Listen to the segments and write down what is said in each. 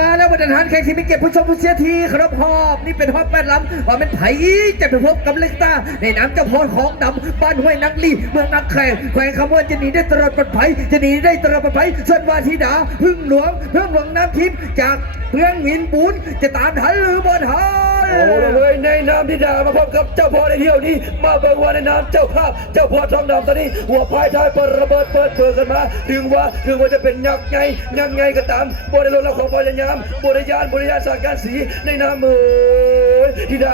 มาแล้วบรรดาท่านแข่งที่มีเก็บผู้ชมผู้เสียทีครับหอบนี่เป็นหอบแปดลำว่าเป็นไผ่จะไปพบกับเล็กตาในน้ำเจ้าพรของดำบ้านห้วยนักลีเมืองนักแข่งแขวงคำว่าจะหนีได้ตลอดปลอดภัยจะหนีได้ตลอดปลอดภัยส่วนวาธิดาพึ่งหลวงน้ำทิพย์จากเพื่องหินปูนจะตามทันหรือบ่ทันโอ้เลยในน้ำธิดามาพบกับเจ้าพ่อในเที่ยวนี้มาเบิ่งว่าในน้ำเจ้าภาพเจ้าพ่อทองดำตอนนี้หัวพายท้ายเปิดระเบิดเปิดกันมาถึงว่าจะเป็นยักษ์ไงก็ตามบริโภคเราของพยายามบริยานสารการสีในน้ำธิดา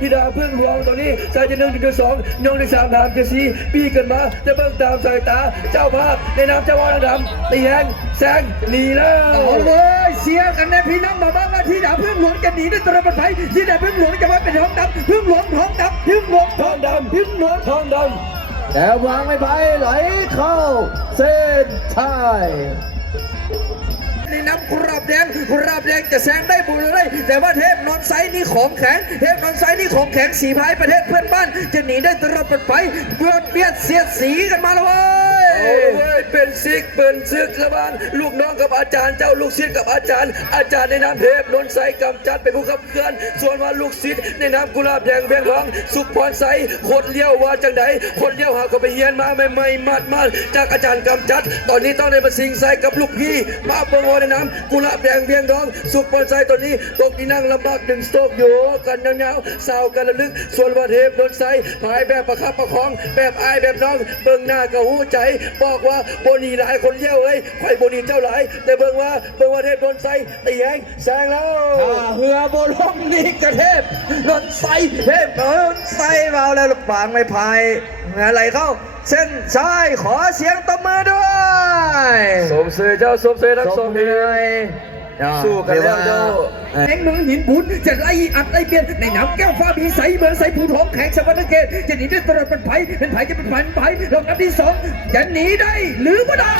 ธิดาพึ่งหลวงตอนนี้สายจะ1 ถึง 2ยงที่3 3 4 ปีกันมาจะเบิ่งตามสายตาเจ้าภาพในน้ำเจ้าพ่อทองดำตีแหงแซงหนีแล้วเอาเลยเสียกันนะพี่น้องมาบ้างว่าธิดาพึ่งหลวงจะหนีได้ตลอดปลอดภัยธิดาพึ่งหลวงจะว่าเป็นทองดำพึ่งหลวงทองดำพึ่งหลวงทองดำพึ่งหลวงทองดำแต่วางไม่ไปไหลเข้าเส้นชัยในน้ำกราบแดงจะแซงได้บุญเลยแต่ว่าเทพนอนไซนี่ของแข็งสีพายประเทศเพื่อนบ้านจะหนีได้ตลอดปลอดภัยเบียดเสียดสีกันมาแล้วเว้ยเป็นซึกระหว่างลูกน้องกับอาจารย์เจ้าลูกศิษย์กับอาจารย์ในนามเทพนนท์ไซกำจัดเป็นผู้ขับเคลื่อนส่วนว่าลูกศิษย์ในนามกุหลาบแดงเพียงทองสุขพรไซคนเลี้ยวว่าจังใดคนเลี้ยวหาก็ไปเฮียนมาไม่มาจากอาจารย์กำจัดตอนนี้ต้องได้มาสิงไซกับลูกพี่มาเปิงวในนามกุหลาบแดงเพียงทองสุขพรไซตอนนี้ตกที่นั่งลำบากดึงสโตกอยู่กันยาวๆเศร้ากันระลึกส่วนว่าเทพนนท์ไซพายแบบประคับประคองแบบอายแบบน้องเบิ่งหน้าก็หูใจบอกว่าโบนีหลายคนเลี้ยวไข่โบนีเจ้าหลายแต่เบิ่งว่าเทพนนท์ไซตีแหงแซงแล้วเหือโบลมนี่กระเทพนนท์ไซเทพนนท์ไซเบาแล้วลูกปางไม่พายอะไรเข้าเส้นชัยขอเสียงตบมือด้วยสมเสยเจ้าสมเสยทั้งสองเลยสู้กันแล้วเจ้าแข่งเมืองหินปูนจะไล่อัดไล่เบียนในน้ำแก้วฟ้ามีใสเมืองใสภูทองแข่งสวรรค์เกตจะหนีได้ตลอดเป็นไผ่จะเป็นไผ่ลงนัดที่2จะหนีได้หรือไม่ได้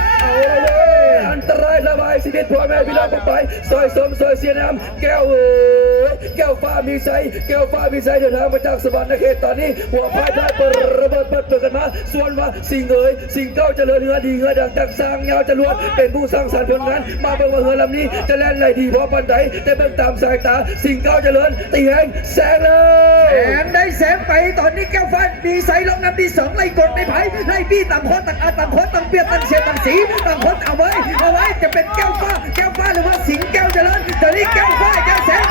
อันตรายระบายชีวิตพ่อแม่พี่น้องไปซอยสมซอยเสียน้ำแก้วฟ้ามีใสเดินทางมาจากสวรรค์เขตตอนนี้หัวพายท้ายเปิดระเบิดเปิดกันมาส่วนว่าสิ่งเก้าเจริญเหือดีเหือดังจากสร้างเงาจรวดเป็นผู้สร้างสรรค์ผลงานมาเบิ่งว่าเหือลำนี้จะแล่นไหลดีเพราะปันไดแต่เบิ่งตามสายตาสิ่งเก้าเจริญตีแหงแซงเลยแสงไปตอนนี้แก้วฟ้ามีใสลงน้ำที่2ไล่กดในไผ่ไล่บี้ต่างคนต่างเปรียบต่างเสียต่างสีต่างคนเอาไว้จะเป็นแก้วฟ้าหรือว่าสิงแก้วเจริญตอนนี้แก้วฟ้าแก้วแสง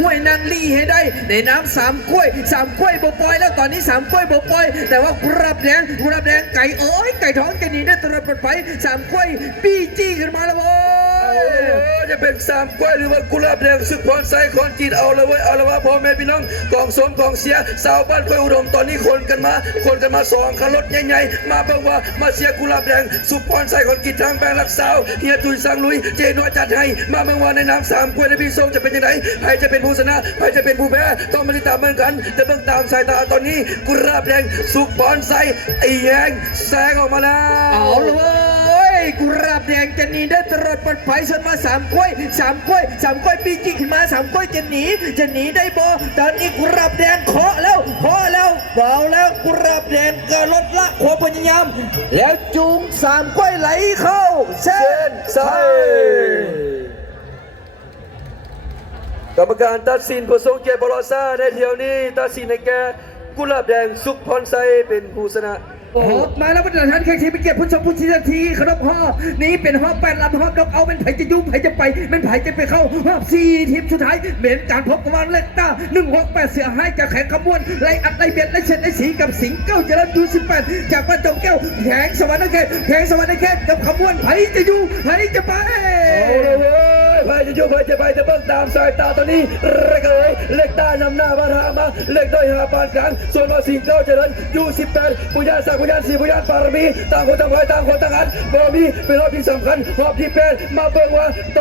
ห้วยนางลี่ให้ได้ในน้ำ3 กล้วยบปอยแล้วตอนนี้3 กล้วยบปอยแต่ว่ากุหลาบแดงไก่ท้องจะหนีได้ตลอดปลอดภัย3 กล้วยปี้จี้ขึ้นมาแล้วจะเป็น3 กล้วยหรือว่ากุหลาบแดงสุขพรไซคอนจีนเอาละว่าพ่อแม่พี่น้องกองสมกองเสียสาวบ้านกล้วยอุดมตอนนี้คนกันมา2 คันรถใหญ่ๆมาเบิ่งว่ามาเสียกุหลาบแดงสุขพรไซคอนจีนทางแบงรักสาวเฮียตุยสังลุยเจนวจัดให้มาเบิ่งว่าในน้ำ3 กล้วยในพี่ทรงจะเป็นยังไงใครจะเป็นผู้ชนะใครจะเป็นผู้แพ้ต้องมาติดตามเหมือนกันแต่เบิ่งตามสายตาตอนนี้กุหลาบแดงสุขพรไซไอ้แหงแซงออกมาแล้วเอาเลยกุหลาบแดงจะหนีได้ตลอดปลอดภัยส่วนมา3 กล้วยปีจิกขึ้นมา3 กล้วยจะหนีได้บ่ตอนนี้กุหลาบแดงเคาะแล้วเบาแล้วกุหลาบแดงก็ลดละความพยายามแล้วจูง3 กล้วยไหลเข้าเส้นชัยกรรมการตัดสินผู้ทรงเกียรติบอลซ่าในเที่ยวนี้ตัดสินในแก่กุหลาบแดงสุขพรไซเป็นผู้ชนะโอ้มาแล้วบรรดาท่านแข่งทีมเกียรติผู้ชมผู้ชี้ทีขนมห่อนี้เป็นห่อ8 ลำห่อเอาเป็นไผ่จะยุ่งไผ่จะไปเป็นไผ่จะไปเข้ารอบ4 ทีมสุดท้ายเหมือนการพบกันเล็กตา168เสือให้จากแข่งขบวนไล่อัดไล่เบียดไล่เช็ดไล่สีกับสิงเก้าเจริญยู18จากบ้านจงแก้วแข่งสวรรค์เขตกับขบวนไผ่จะยุ่งไผ่จะไปไผ่จะยุ่งไผ่จะไปจะเบิ่งตามสายตาตอนนี้เล็กตานำหน้ามาทามาเล็กด้อยหาปานกลางส่วนว่าสิงเก้าเจริญยู18ปุญญาสักปุญญา4ปุญญาปารมีต่างคนต่างอันบ่มีเป็นรอบที่สำคัญรอบที่8มาเบิ่งว่าต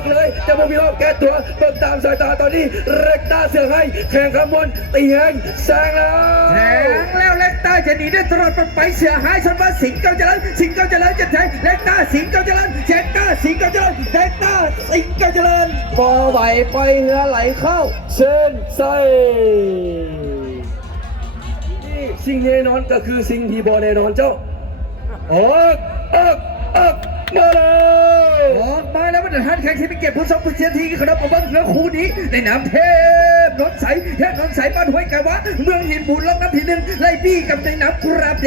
กเลยจะบ่มีรอบแก้ตัวเบิ่งตามสายตาตอนนี้เล็กตาเสือให้แข่งขบวนตีแหงแซงแล้วเล็ก ต้าจะหนีได้ตลอดไปเสียหายชนว่าสิงห์เก่าเจริญสิงห์เก่าเจริญจะใช้เล็กต้าสิงห์เก่าเจริญเจ็ดต้าสิงห์เก่าเจริญเล็กต้าสิงห์เก่าเจริญพอไหวปล่อยเหือไหลเข้า เส้นไส้นี่สิ่งแน่นอนก็คือสิ่งที่บ่แน่นอนเจ้าออกมาแล้ว ออกมาแล้วมาตรฐานแข่งที่เป็นเกียรติผู้ทรงผู้เสียทีขนมของบ้านเมืองคู่นี้ในนามเทพนนท์ใสเทพนนท์ใสบ้านห้วยกะวะเมืองหินบุญลำน้ำที่หนึ่งไล่บี้กับในน้ำกุหลาบแด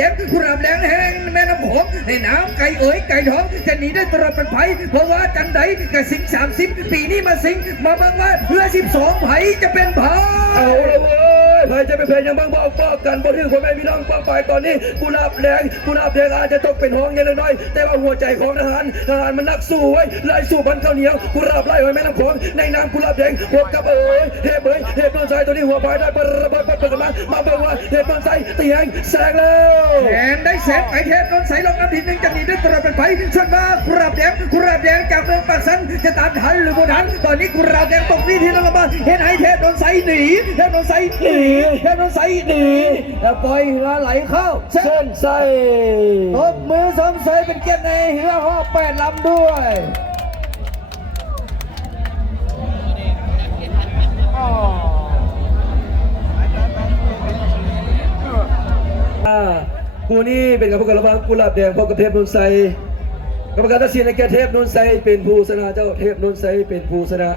งแห้งแม่น้ำโขงในน้ำไก่เอ๋ยไก่ทองจะหนีได้ตลอดเป็นไผ่เพราะว่าจังใดกับสิง30ปีนี้มาสิงมาบังว่าเพื่อ12ไผ่จะเป็นไผ่ เอาละเว้ยใครจะไปเพลงยังบ้างบอกกันบ่ถึงพ่อแม่พี่น้องป้องไปตอนนี้กุหลาบแดงอาจจะตกเป็นห้องยังน้อยแต่ว่าหัวใจของทหารมันนักสู้ไว้ไล่สู้พันข้าวเหนียวกุหลาบไล่ไว้แม่น้ำโขงในน้ำกุหลาบแดงพบกับเทพนนท์ใสตัวนี้หัวปลายได้ประเบิดมาเบิ่งว่าเทพนนท์ใสตีแหงแสงแล้ว แสงได้แสงไก่เทพนนท์ใสลงน้ำที่หนึ่งจะหนีได้ตลอดเป็นไผ่ชนว่ากุหลาบแดงจากเมืองปากสันจะตามทันหรือบ่ทันตอนนี้กุหลาบแดงตกนี่ที่นครบาลเห็นไอ้เทพนนท์ใสหนีแล้วปล่อยเหือไหลเข้า เส้นไส้ ตบมือสมเสยเป็นเกียรติในเหือห่อ8ลำด้วย คู่นี้เป็นกับพวกระบางกุหลาบแดงพบกับเทพนนท์ใสกรรมการตัดสินในแก่เทพนนท์ใสเป็นผู้ชนะเจ้าเทพนนท์ใสเป็นผู้ชนะ